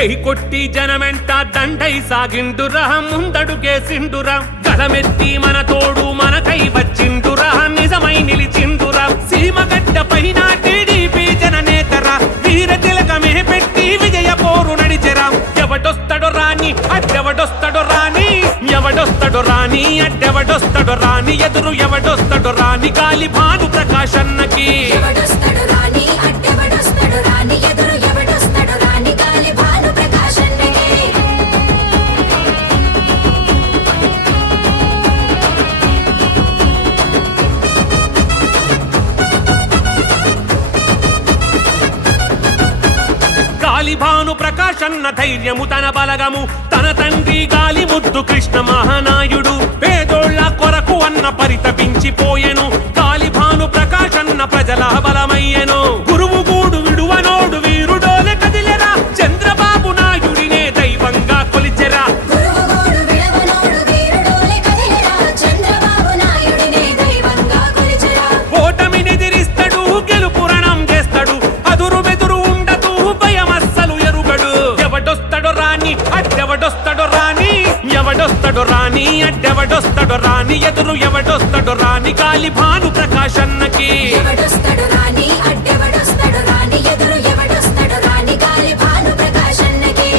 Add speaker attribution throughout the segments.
Speaker 1: చెయ్యి కొట్టి జనమెంట దండై సాగిండురా ముందడుగేసిండురా గలమెత్తి మన తోడు మనకై వచ్చిండురా నిజమై నిలిచిండురా. సీమగడ్డ పైన టీడీపీ జననేతరా వీర తిలకమే పెట్టి విజయ పోరు నడిచెరా. ఎవడొస్తాడో రాని అడ్డెవడొస్తడో రాని ఎవడొస్తాడో రాని అడ్డెవడొస్తడో రాని ఎదురు ఎవడొస్తాడో రాని గాలి భాను ప్రకాశన్నకి
Speaker 2: ఎవడొస్తాడో రాని భాను
Speaker 1: ప్రకాశన్న ధైర్యము తన బలగము తన తండ్రి గాలి ముద్దు కృష్ణ మహానాయుడు. పేదోళ్ళ కొరకు అన్న పరితపించిపోయెను. అడ్డెవడొస్తాడో రాని ఎవడొస్తాడో రాని అడ్డెవడొస్తాడో రాని ఎదురు ఎవడొస్తాడో రాని గాలి భాను ప్రకాశన్నకి
Speaker 2: ఎవడొస్తడు రాని అడ్డెవడొస్తడు రాని ఎదురు ఎవడొస్తడు రాని గాలి భాను ప్రకాశన్నకే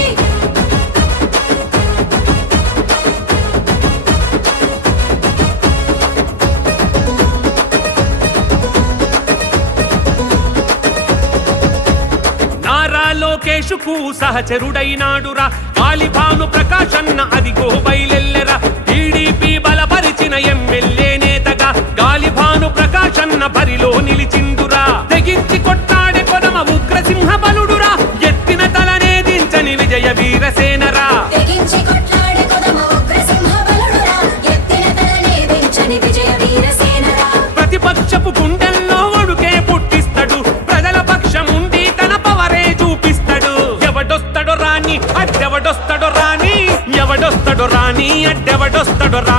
Speaker 1: లోకేషుకు సహచరుడైనాడురా. గాలిభాను ప్రకాశన్న అదిగో బయలెల్లెర. టీడీపీ బలపరిచిన ఎమ్మెల్యే నేతగా గాలిభాను ప్రకాశన్న బరిలో నిలిచి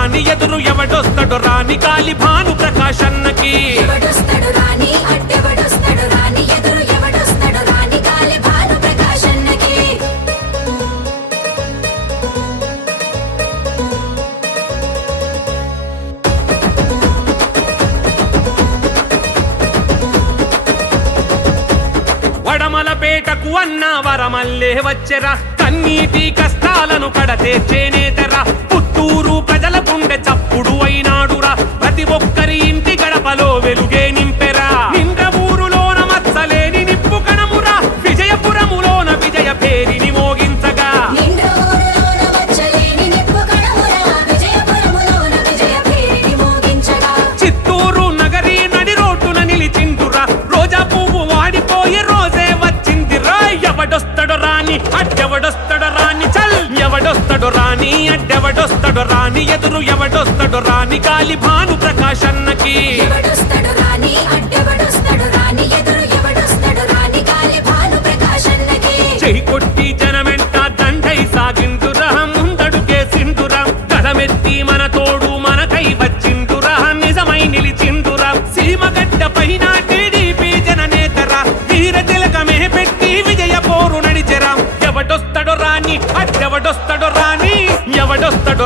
Speaker 1: రాని ఎదురు ఎవడొస్తాడో రాని గాలి భాను ప్రకాశన్నకి.
Speaker 2: ఎవడొస్తడు రాని అడ్డెవడొస్తడు రాని ఎదురు ఎవడొస్తడు రాని గాలి భాను ప్రకాశన్నకే.
Speaker 1: వడమల పేటకు అన్న వరమల్లే వచ్చెరా. కన్నీటి కష్టాలను కడతేర్చే నేతరా పుత్తూరు ప్రజల గుండె చప్పుడు అయినాడురా ప్రతి ఒక్కరి ఇంటి గడపలో వెలుగే నింపెరా. నిండ్ర ఊరులోన మచ్చలేని నిప్పు కణమురా. విజయపురములోన విజయ పేరిని మోగించగా.
Speaker 2: నిండు ఊరులోన వచ్చలేని నిప్పు కణమురా. విజయపురములోన విజయ పేరిని మోగించగా.
Speaker 1: చిత్తూరు నగరి నడి రోడ్డున నిలిచిందురా రోజా పువ్వు వాడిపోయే రోజే వచ్చిందిరా. ఎవడొస్తాడో రాని అడ్డెవడొస్తాడో రాని చల్. ఎవడొస్తాడో రాని అడ్డెవడొస్తాడో రాని ఎదురు ఎవడొస్తాడు రాని కాలి భాను ప్రకాశన్నకి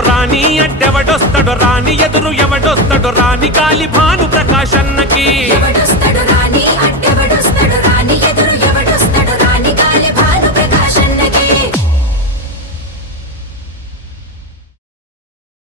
Speaker 2: రాణి అడ్డెవడొస్తాడు రాణి ఎదురు ఎవడొస్తాడు రాణి కాలి భాను ప్రకాశన్నకి
Speaker 1: ఎవడొస్తాడు రాణి అడ్డెవడొస్తాడు